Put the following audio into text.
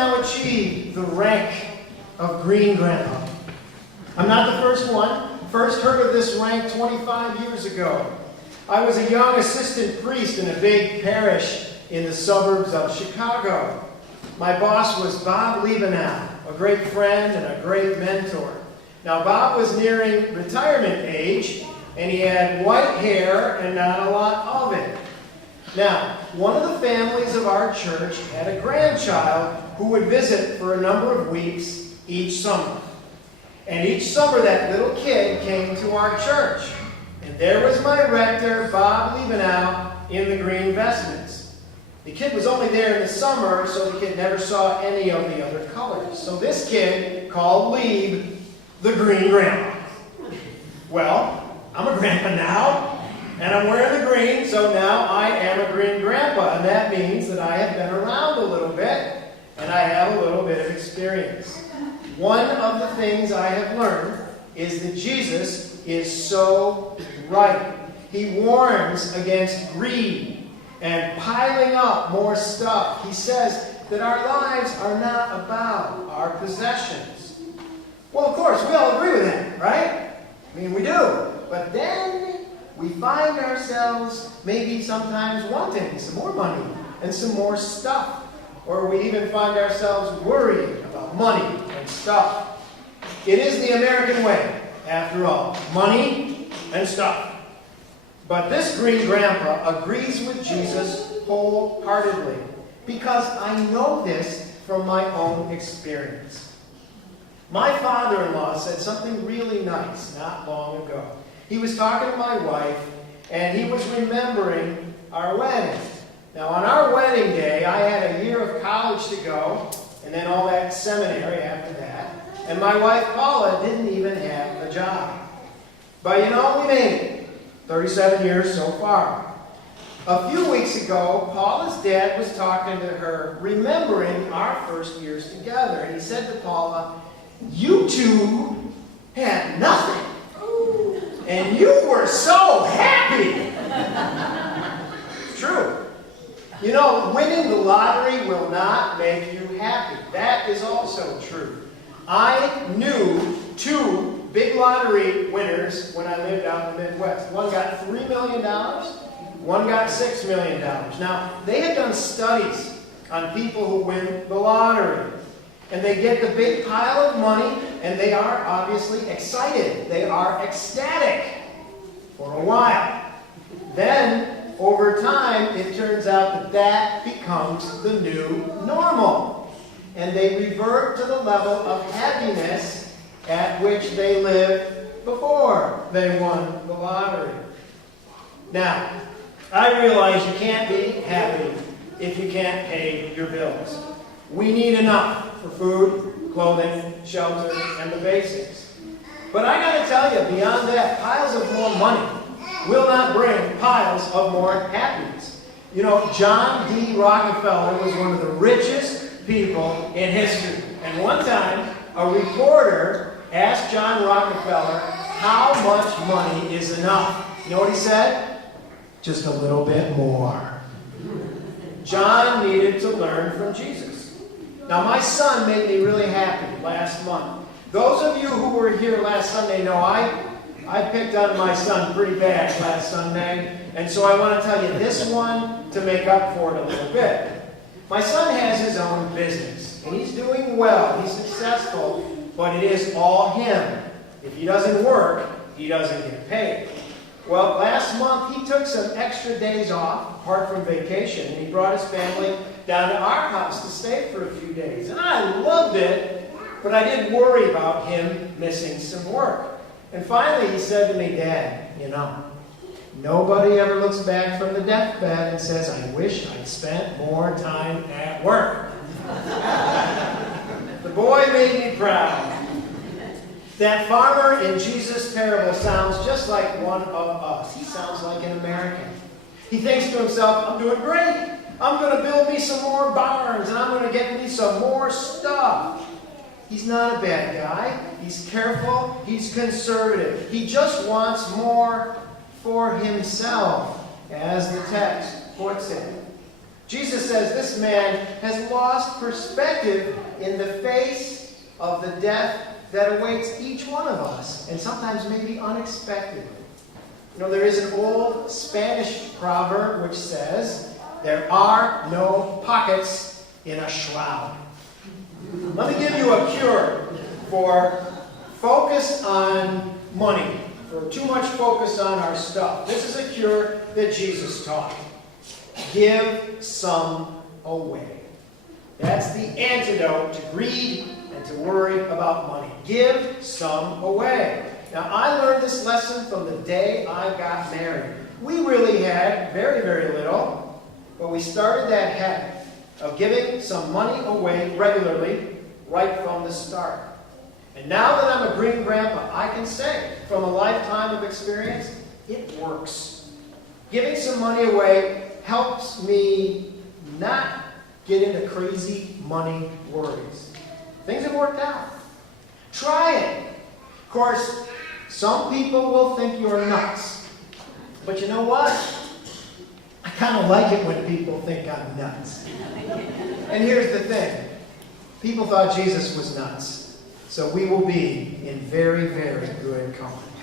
now achieved the rank of Green Grandpa. I'm not the first one. First heard of this rank 25 years ago. I was a young assistant priest in a big parish in the suburbs of Chicago. My boss was Bob Liebenow, a great friend and a great mentor. Now, Bob was nearing retirement age, and he had white hair and not a lot of it. Now, one of the families of our church had a grandchild who would visit for a number of weeks each summer. And each summer that little kid came to our church. And there was my rector, Bob Liebenow, in the green vestments. The kid was only there in the summer, so the kid never saw any of the other colors. So this kid called Lieb the Green Grandpa. Well, I'm a grandpa now, and I'm wearing the green, so now I am a Green Grandpa. And that means that I have been around a little bit, and I have a little bit of experience. One of the things I have learned is that Jesus is so right. He warns against greed and piling up more stuff. He says that our lives are not about our possessions. Well, of course, we all agree with that, right? I mean, we do. But then we find ourselves maybe sometimes wanting some more money and some more stuff. Or we even find ourselves worrying about money and stuff. It is the American way, after all. Money and stuff. But this Green Grandpa agrees with Jesus wholeheartedly, because I know this from my own experience. My father-in-law said something really nice not long ago. He was talking to my wife, and he was remembering our wedding. Now, on our wedding day, I had a year of college to go, and then all that seminary after that. And my wife, Paula, didn't even have a job. But you know, we made it. 37 years so far. A few weeks ago, Paula's dad was talking to her, remembering our first years together. And he said to Paula, "You two had nothing. And you were so happy." It's true. You know, winning the lottery will not make you happy. That is also true. I knew two big lottery winners when I lived out in the Midwest. One got $3 million, one got $6 million. Now, they had done studies on people who win the lottery. And they get the big pile of money, and they are obviously excited. They are ecstatic for a while. Then, over time, it turns out that that becomes the new normal. And they revert to the level of happiness at which they lived before they won the lottery. Now, I realize you can't be happy if you can't pay your bills. We need enough for food, clothing, shelter, and the basics. But I got to tell you, beyond that, piles of more money will not bring piles of more happiness. You know, John D. Rockefeller was one of the richest people in history. And one time, a reporter asked John Rockefeller how much money is enough. You know what he said? Just a little bit more. John needed to learn from Jesus. Now, my son made me really happy last month. Those of you who were here last Sunday know I picked on my son pretty bad last Sunday. And so I want to tell you this one to make up for it a little bit. My son has his own business, and he's doing well. He's successful, but it is all him. If he doesn't work, he doesn't get paid. Well, last month he took some extra days off, apart from vacation, and he brought his family down to our house to stay for a few days. And I loved it, but I did worry about him missing some work. And finally he said to me, "Dad, you know, nobody ever looks back from the deathbed and says, 'I wish I'd spent more time at work.'" The boy made me proud. That farmer in Jesus' parable sounds just like one of us. He sounds like an American. He thinks to himself, "I'm doing great. I'm going to build me some more barns, and I'm going to get me some more stuff." He's not a bad guy. He's careful. He's conservative. He just wants more for himself, as the text puts it. Jesus says this man has lost perspective in the face of the death that awaits each one of us, and sometimes maybe unexpectedly. You know, there is an old Spanish proverb which says, there are no pockets in a shroud. Let me give you a cure for focus on money, for too much focus on our stuff. This is a cure that Jesus taught. Give some away. That's the antidote to greed and to worry about money. Give some away. Now, I learned this lesson from the day I got married. We really had very, very little, but we started that habit of giving some money away regularly right from the start. And now that I'm a green grandpa, I can say, from a lifetime of experience, it works. Giving some money away helps me not get into crazy money worries. Things have worked out. Try it. Of course, some people will think you're nuts. But you know what? I kind of like it when people think I'm nuts. And here's the thing. People thought Jesus was nuts. So we will be in very, very good company.